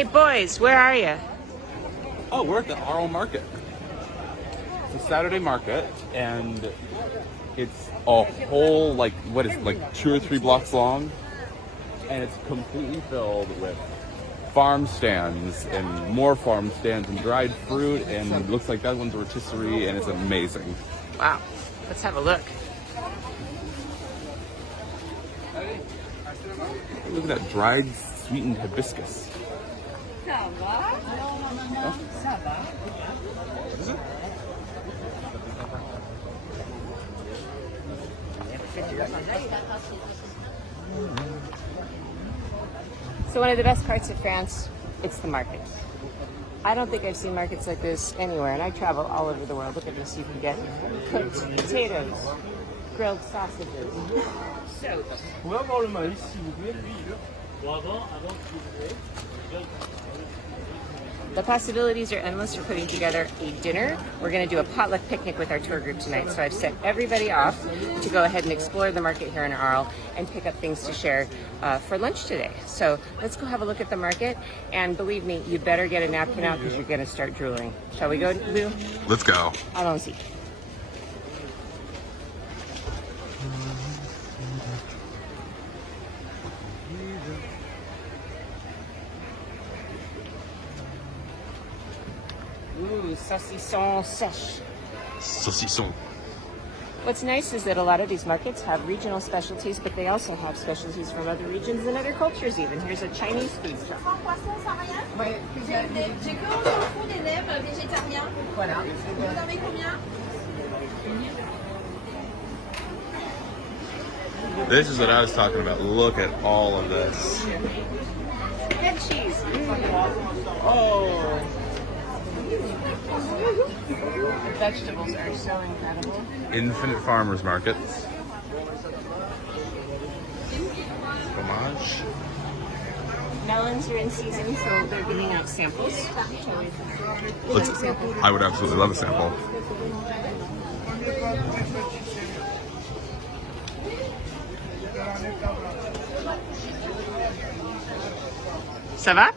Hey boys, where are you? Oh, we're at the Arles Market. It's a Saturday market, and it's a whole, like 2 or 3 blocks long, and it's completely filled with farm stands and more farm stands and dried fruit, and it looks like that one's a rotisserie, and it's amazing. Wow, let's have a look. Look at that dried sweetened hibiscus. Is it? So one of the best parts of France, it's the market. I don't think I've seen markets like this anywhere, and I travel all over the world. Look at this, you can get cooked potatoes, grilled sausages, soaps. The possibilities are endless for putting together a dinner. We're going to do a potluck picnic with our tour group tonight, so I've sent everybody off to go ahead and explore the market here in Arles and pick up things to share for lunch today. So let's go have a look at the market, and believe me, you better get a napkin out because you're going to start drooling. Shall we go, Lou? Let's go. Allons-y. Ooh, saucisson sèche. Saucisson. What's nice is that a lot of these markets have regional specialties, but they also have specialties from other regions and other cultures even. Here's a Chinese food truck. J'ai que au fond des nems végétariens. Voilà. Vous en avez combien? This is what I was talking about. Look at all of this. Head cheese. Oh. The vegetables are so incredible. Infinite farmers markets. Fromage. Melons are in season, so they're giving out samples. I would absolutely love a sample. Ça va?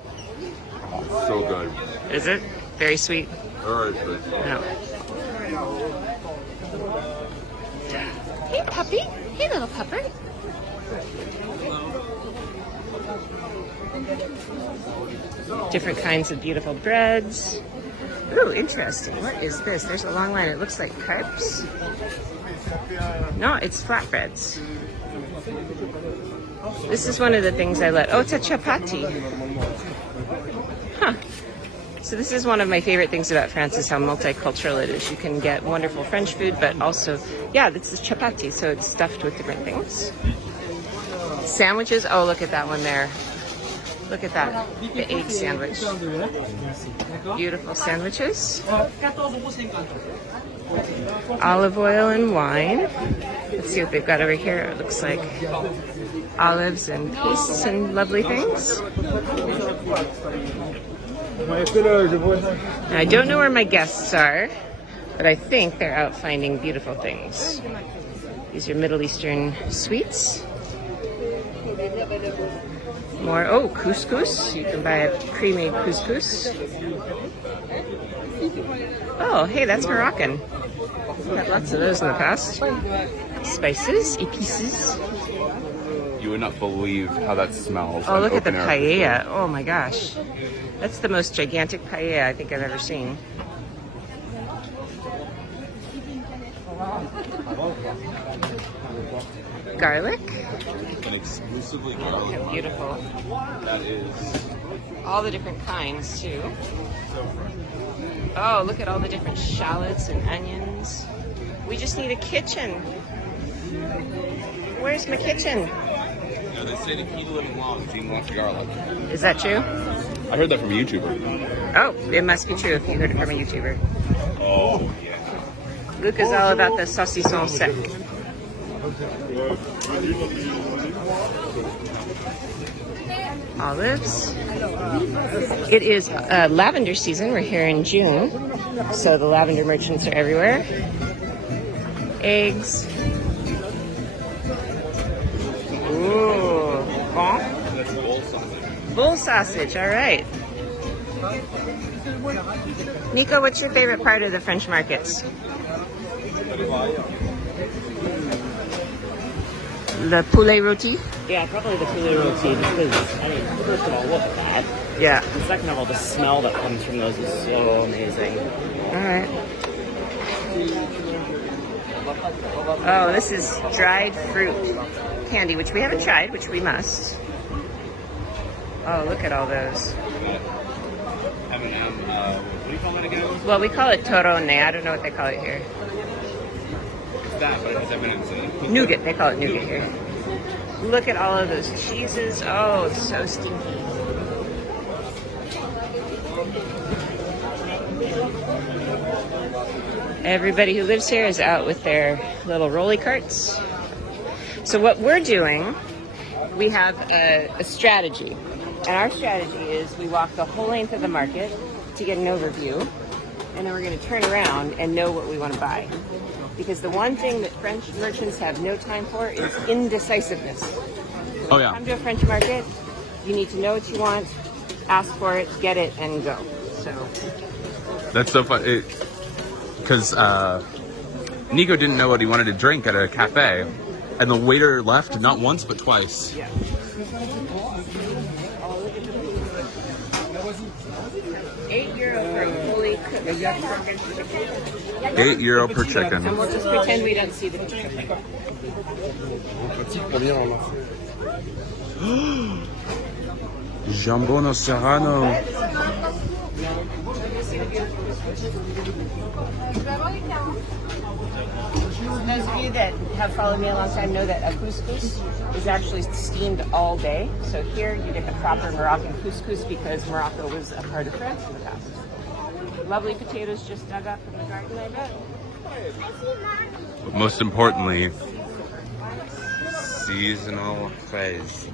So good. Is it? Very sweet. Very good. No. Hey, puppy. Hey, little pupper. Different kinds of beautiful breads. Ooh, interesting. What is this? There's a long line. It looks like crepes. No, it's flatbreads. This is one of the things I let. Oh, it's a chapati. Huh. So this is one of my favorite things about France is how multicultural it is. You can get wonderful French food, but also, yeah, this is chapati, so it's stuffed with different things. Sandwiches. Oh, look at that one there. Look at that. The egg sandwich. Beautiful sandwiches. Olive oil and wine. Let's see what they've got over here. It looks like olives and pastes and lovely things. I don't know where my guests are, but I think they're out finding beautiful things. These are Middle Eastern sweets. More, oh, couscous. You can buy a pre-made couscous. Oh, hey, that's Moroccan. We've had lots of those in the past. Spices, épices. You would not believe how that smells. Oh, look at the paella. Oh my gosh. That's the most gigantic paella I think I've ever seen. Garlic. And exclusively garlic. Beautiful. That is All the different kinds too. Oh, look at all the different shallots and onions. We just need a kitchen. Where's my kitchen? Yeah, they say the key to living long is eating lots of garlic. Is that true? I heard that from a YouTuber. Oh, it must be true if you heard it from a YouTuber. Oh, yeah. Luke is all about the saucisson sec. Olives. It is lavender season. We're here in June, so the lavender merchants are everywhere. Eggs. Ooh, bon. That's bull sausage. Bull sausage. All right. Nico, what's your favorite part of the French markets? The poulet roti? Yeah, probably the poulet roti because, I mean, first of all, look at that. Yeah. And second of all, the smell that comes from those is so amazing. All right. Oh, this is dried fruit candy, which we haven't tried, which we must. Oh, look at all those. M&M, what do you call it again? Well, we call it torone. I don't know what they call it here. It's that, but it has M&M's in it. Nougat. They call it nougat here. Look at all of those cheeses. Oh, it's so stinky. Everybody who lives here is out with their little rolly carts. So what we're doing, we have a strategy. And our strategy is we walk the whole length of the market to get an overview. And then we're going to turn around and know what we want to buy. Because the one thing that French merchants have no time for is indecisiveness. Oh, yeah. Come to a French market, you need to know what you want, ask for it, get it, and go. So That's so fun. Because Nico didn't know what he wanted to drink at a cafe, and the waiter left not once but twice. yeah. €8 for a fully cooked chicken. €8 per chicken. And we'll just pretend we don't see the chicken. Jambono Serrano. Those of you that have followed me a long time know that a couscous is actually steamed all day. So here you get the proper Moroccan couscous because Morocco was a part of France in the past. Lovely potatoes just dug up from the garden, I bet. But most importantly, seasonal fraise.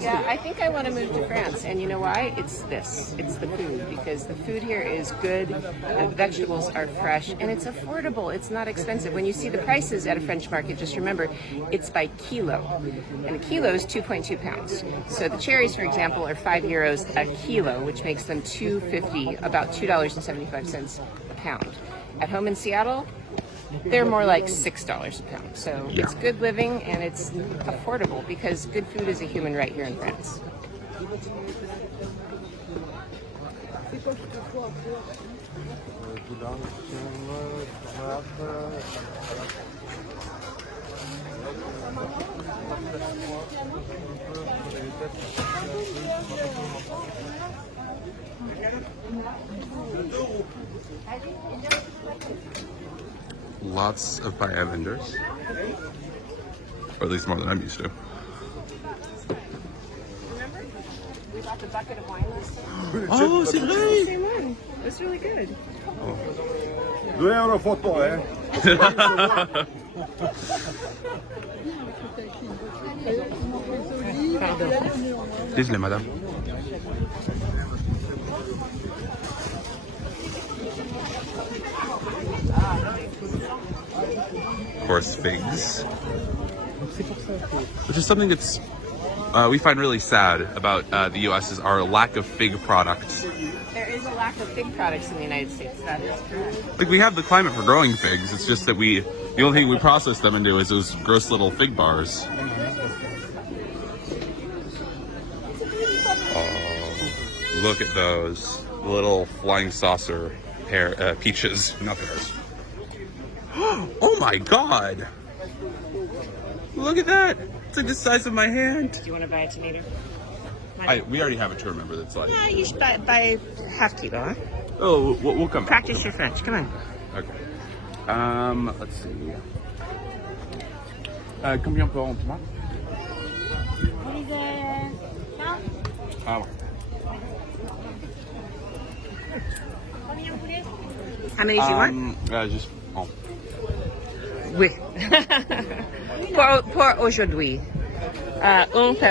Yeah, I think I want to move to France, and you know why? It's this. It's the food, because the food here is good, the vegetables are fresh, and it's affordable. It's not expensive. When you see the prices at a French market, just remember, it's by kilo, and a kilo is 2.2 pounds. So the cherries, for example, are €5 a kilo, which makes them $2.50, about $2.75 a pound. At home in Seattle, they're more like $6 a pound. So it's good living and it's affordable because good food is a human right here in France. Lots of paella vendors, or at least more than I'm used to. Remember? We bought the bucket of wine last time. Oh, c'est The vrai! same one. It was really good. €2 photo, eh? Désolé, madame. Of course, figs. Which is something that's we find really sad about the U.S. is our lack of fig products. There is a lack of fig products in the United States. That is correct. Like, we have the climate for growing figs. It's just that the only thing we process them into is those gross little fig bars. Oh, look at those little flying saucer peaches, not pears. Oh my God! Look at that! It's like the size of my hand. Do you want to buy a tomato? We already have a to remember that's like. Yeah, you should buy half kilo, huh? Oh, we'll come back. Practice your French. Come on. Okay. Let's see. Combien pour un tomate? Ah, ouais. How many do you want? Just oh. Oui. pour aujourd'hui. Un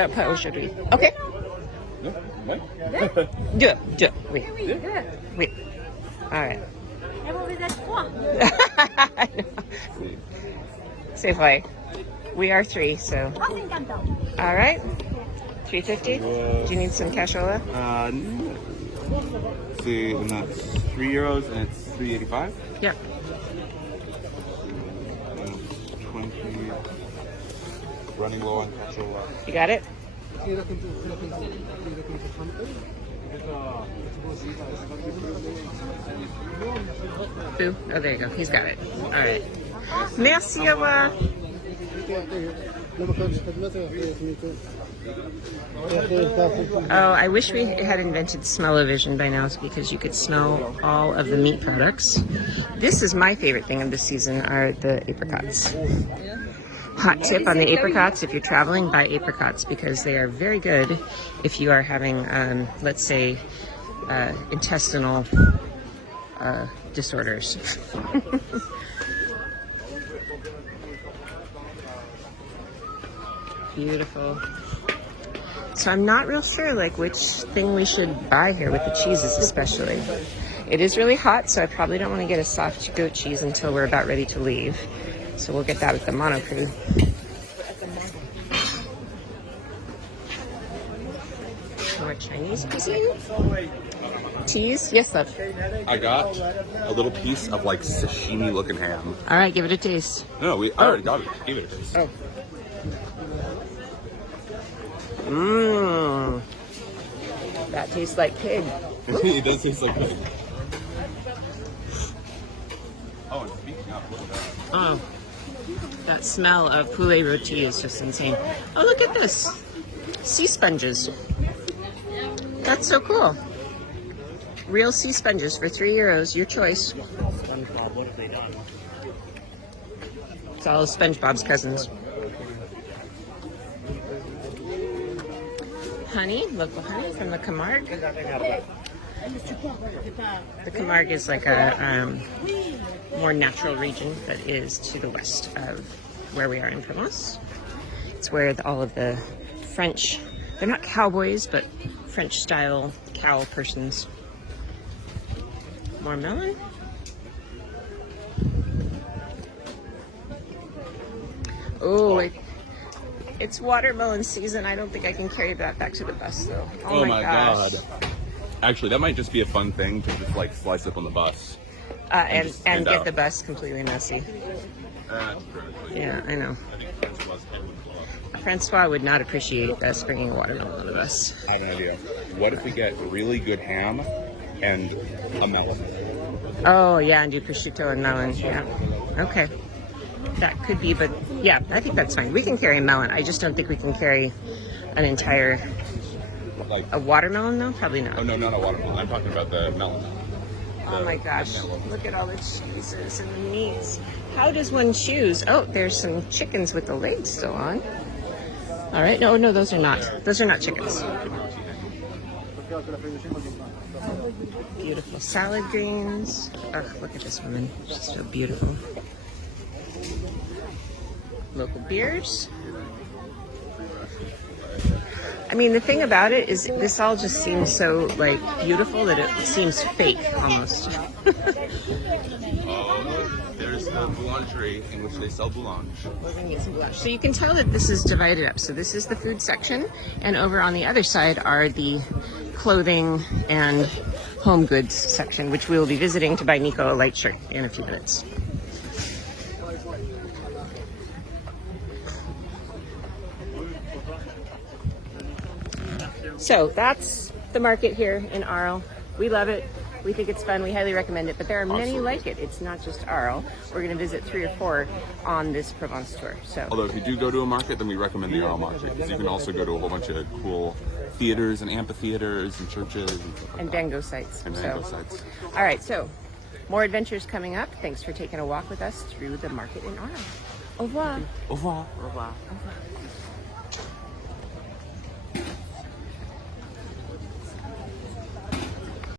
pour aujourd'hui. OK? Deux. Oui. Oui. All right. Et vous êtes trois. C'est vrai. We are 3, so. All right. 350. Do you need some cashola? See, and that's €3 and it's 3.85. Yep. 20. Running low on cashola. You got it? Boo. Oh, there you go. He's got it. All right. Merci, au revoir. Oh, I wish we had invented smell-o-vision by now because you could smell all of the meat products. This is my favorite thing of the season are the apricots. Hot tip on the apricots, if you're traveling, buy apricots because they are very good if you are having, let's say, intestinal disorders. Beautiful. So I'm not real sure like which thing we should buy here with the cheeses especially. It is really hot, so I probably don't want to get a soft goat cheese until we're about ready to leave. So we'll get that at the Monocrew. More Chinese cuisine. Cheese? Yes, love. I got a little piece of like sashimi looking ham. All right, give it a taste. No, I already got it. Give it a taste. Oh. Mmm. That tastes like pig. It does taste like pig. Oh, and speaking of, look at that. Oh. That smell of poulet roti is just insane. Oh, look at this. Sea sponges. That's so cool. Real sea sponges for €3. Your choice. SpongeBob, what have they done? It's all SpongeBob's cousins. Honey, local honey from the Camargue. The Camargue is like a more natural region that is to the west of where we are in Provence. It's where all of the French, they're not cowboys, but French style cow persons. More melon. Oh, it's watermelon season. I don't think I can carry that back to the bus though. Oh my gosh. god. Actually, that might just be a fun thing to just like slice up on the bus. And just stand get out. the bus completely messy. That's true. Yeah, I know. I think Francois' head would blow up. Francois would not appreciate us bringing a watermelon on the bus. I have an idea. What if we get really good ham and a melon? Oh yeah, and do prosciutto and melon. Yeah. Okay. That could be, but yeah, I think that's fine. We can carry a melon. I just don't think we can carry an entire Like, a watermelon though. Probably not. oh no, not a watermelon. I'm talking about the melon. Oh my gosh, look at all the cheeses and the meats. How does one choose? Oh, there's some chickens with the legs still on. All right, no, those are not. Those are not chickens. Beautiful salad greens. Oh, look at this woman. She's so beautiful. Local beers. I mean, the thing about it is this all just seems so, like, beautiful that it seems fake, almost. There's the boulangerie in which they sell boulange. We're gonna get some blush. So you can tell that this is divided up. So this is the food section, and over on the other side are the clothing and home goods section, which we will be visiting to buy Nico a light shirt in a few minutes. So that's the market here in Arles. We love it. We think it's fun. We highly recommend it. But there are many like it. It's not just Arles. We're going to visit 3 or 4 on this Provence tour. So, Although if you do go to a market, then we recommend the Arles Market because you can also go to a whole bunch of cool theaters and amphitheaters and churches and stuff like and that. Dango sites. And So, Dango sites. all right. So, more adventures coming up. Thanks for taking a walk with us through the market in Arles. Au revoir. Au revoir. Au revoir.